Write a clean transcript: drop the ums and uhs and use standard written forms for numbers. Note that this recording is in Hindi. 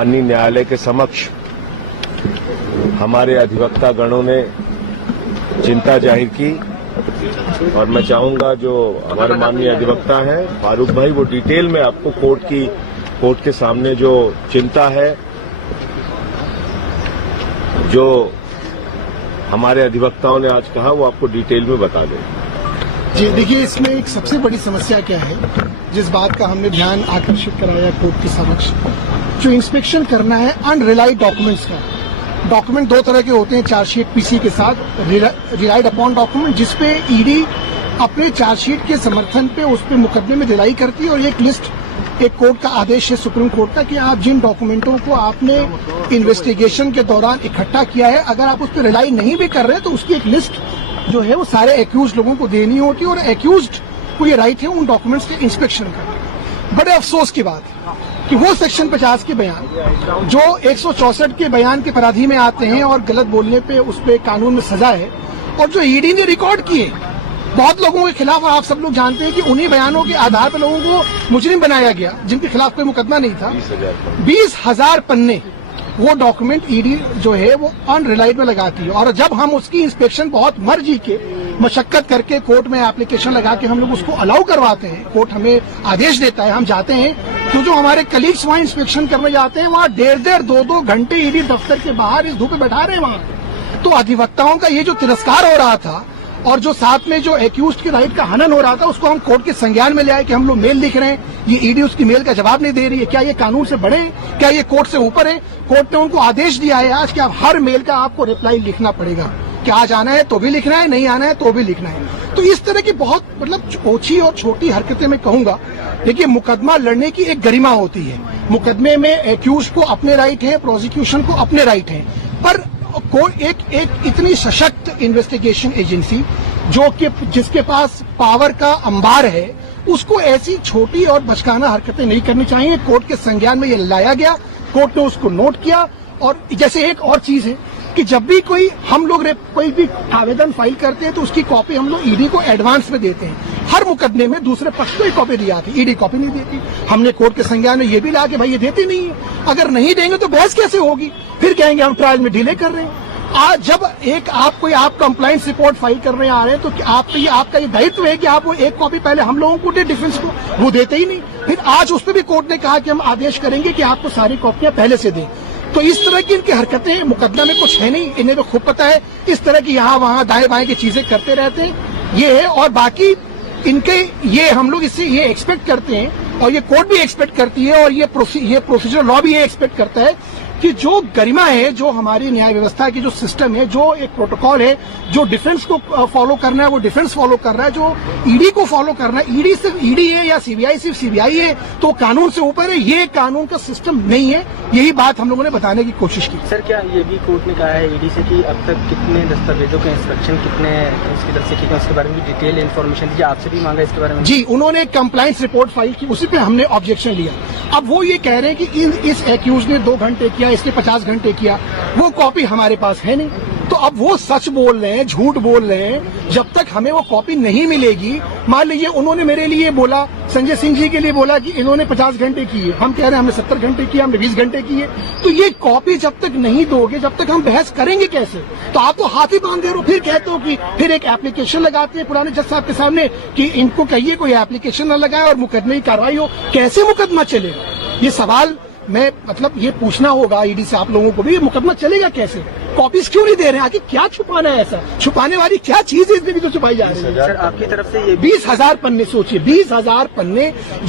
माननीय न्यायालय के समक्ष हमारे अधिवक्ता गणों ने चिंता जाहिर की और मैं चाहूंगा जो हमारे माननीय अधिवक्ता हैं फारूक भाई वो डिटेल में आपको कोर्ट के सामने जो चिंता है जो हमारे अधिवक्ताओं ने आज कहा वो आपको डिटेल में बता दें। जी देखिए, इसमें एक सबसे बड़ी समस्या क्या है, जिस बात का हमने ध्यान आकर्षित कराया कोर्ट के समक्ष, जो इंस्पेक्शन करना है अनरिलाइड डॉक्यूमेंट्स का। डॉक्यूमेंट दो तरह के होते हैं चार्जशीट पीसी के साथ, रिलाइड अपॉन डॉक्यूमेंट जिसपे ईडी अपने चार्जशीट के समर्थन पे उस पे मुकदमे में ढिलाई करती है, और एक लिस्ट, एक कोर्ट का आदेश है सुप्रीम कोर्ट का कि आप जिन डॉक्यूमेंटों को आपने इन्वेस्टिगेशन के दौरान इकट्ठा किया है, अगर आप उस पर रिलाई नहीं भी कर रहे तो उसकी एक लिस्ट जो है वो सारे एक्यूज लोगों को देनी होती है, और एक्यूज्ड को ये राइट है उन डॉक्यूमेंट्स के इंस्पेक्शन का। बड़े अफसोस की बात है कि वो सेक्शन 50 के बयान जो 164 के बयान के पराधी में आते हैं और गलत बोलने पे उस पे कानून में सजा है, और जो ईडी ने रिकॉर्ड किए बहुत लोगों के खिलाफ, आप सब लोग जानते हैं कि उन्हीं बयानों के आधार पर लोगों को मुजरिम बनाया गया जिनके खिलाफ कोई मुकदमा नहीं था। 20,000 पन्ने वो डॉक्यूमेंट ईडी जो है वो अनरिलाइड में लगाती है, और जब हम उसकी इंस्पेक्शन बहुत मर्जी के मशक्कत करके कोर्ट में एप्लीकेशन लगा के हम लोग उसको अलाउ करवाते हैं, कोर्ट हमें आदेश देता है, हम जाते हैं, तो जो हमारे कलीग्स वहाँ इंस्पेक्शन करने जाते हैं वहाँ 1.5 2 घंटे ईडी दफ्तर के बाहर इस धूप में बैठा रहे हैं वहाँ। तो अधिवक्ताओं का ये जो तिरस्कार हो रहा था और जो साथ में जो एक्यूज्ड की राइट का हनन हो रहा था, उसको हम कोर्ट के संज्ञान में ले आए कि हम लोग मेल लिख रहे हैं, ये ईडी उसकी मेल का जवाब नहीं दे रही है। क्या ये कानून से बड़े हैं? क्या ये कोर्ट से ऊपर है? कोर्ट ने उनको आदेश दिया है आज कि आप हर मेल का आपको रिप्लाई लिखना पड़ेगा, कि आज आना है तो भी लिखना है, नहीं आना है तो भी लिखना है। तो इस तरह की बहुत ओछी और छोटी हरकतें मैं कहूंगा। देखिए, मुकदमा लड़ने की एक गरिमा होती है, मुकदमे में एक्यूज को अपने राइट है, प्रोसिक्यूशन को अपने राइट है, पर एक इतनी सशक्त इन्वेस्टिगेशन एजेंसी जो कि जिसके पास पावर का अंबार है, उसको ऐसी छोटी और बचकाना हरकतें नहीं करनी चाहिए। कोर्ट के संज्ञान में ये लाया गया, कोर्ट ने उसको नोट किया। और जैसे एक और चीज है कि जब भी हम लोग कोई भी आवेदन फाइल करते हैं तो उसकी कॉपी हम लोग ईडी को एडवांस में देते हैं। हर मुकदमे में दूसरे पक्ष को ही कॉपी दी जाती है, ईडी कॉपी नहीं देती। हमने कोर्ट के संज्ञान में ये भी ला कि भाई ये देते नहीं है, अगर नहीं देंगे तो बहस कैसे होगी, फिर कहेंगे हम ट्रायल में डिले कर रहे हैं। आज जब आप कंप्लाइंस रिपोर्ट फाइल करने आ रहे हैं तो आपका ये दायित्व है कि आप वो एक कॉपी पहले हम लोगों को दे, डिफेंस को, वो देते ही नहीं। फिर आज उस पर भी कोर्ट ने कहा कि हम आदेश करेंगे कि आपको सारी कॉपियां पहले से दें। तो इस तरह की इनकी हरकतें मुकदमा में कुछ है नहीं, इन्हें तो खूब पता है, इस तरह की यहाँ वहाँ दाएं बाएं की चीजें करते रहते हैं, ये है। और बाकी इनके ये हम लोग इससे ये एक्सपेक्ट करते हैं, और ये कोर्ट भी एक्सपेक्ट करती है, और ये प्रोसीजर लॉ भी ये एक्सपेक्ट करता है कि जो गरिमा है, जो हमारी न्याय व्यवस्था की जो सिस्टम है, जो एक प्रोटोकॉल है, जो डिफेंस को फॉलो करना है वो डिफेंस फॉलो कर रहा है, जो ईडी को फॉलो करना है, ईडी सिर्फ ईडी है या सीबीआई सिर्फ सीबीआई है तो कानून से ऊपर है, ये कानून का सिस्टम नहीं है। यही बात हम लोगों ने बताने की कोशिश की। सर, क्या ये भी कोर्ट ने कहा है ईडी से कि अब तक कितने दस्तावेजों के इंस्पेक्शन कितने इसकी तरफ से किए, उसके बारे में डिटेल इन्फॉर्मेशन दीजिए, आपसे भी मांगा इसके बारे में। जी, उन्होंने कंप्लाइंस रिपोर्ट फाइल की, उसी पे हमने ऑब्जेक्शन लिया। अब वो ये कह रहे हैं कि इस एक्यूज ने 2 घंटे किया, इसने 50 घंटे किया, वो कॉपी हमारे पास है नहीं। तो अब वो सच बोल रहे हैं, झूठ बोल रहे हैं, जब तक हमें वो कॉपी नहीं मिलेगी। मान लीजिए उन्होंने मेरे लिए बोला, संजय सिंह जी के लिए बोला कि इन्होंने 50 घंटे किए, हम कह रहे हैं हमने 70 घंटे किए, हमने 20 घंटे किए। तो ये कॉपी जब तक नहीं दोगे, जब तक हम बहस करेंगे कैसे? तो आप तो हाथ ही बांध दे रहे हो, फिर कहते हो कि फिर एक एप्लीकेशन लगाते हैं पुराने जज साहब के सामने कि इनको कहिए कोई एप्लीकेशन न लगाए और मुकदमे की कार्रवाई हो। कैसे मुकदमा चलेगा? ये सवाल ये पूछना होगा ईडी से, आप लोगों को भी, ये मुकदमा चलेगा कैसे? कॉपीज क्यों नहीं दे रहे हैं? आखिर क्या छुपाना है? ऐसा छुपाने वाली क्या चीज है इसमें भी जो छुपाई जा रही है? सर, आपकी तरफ से ये 20,000 पन्ने, सोचिए 20,000 पन्ने जो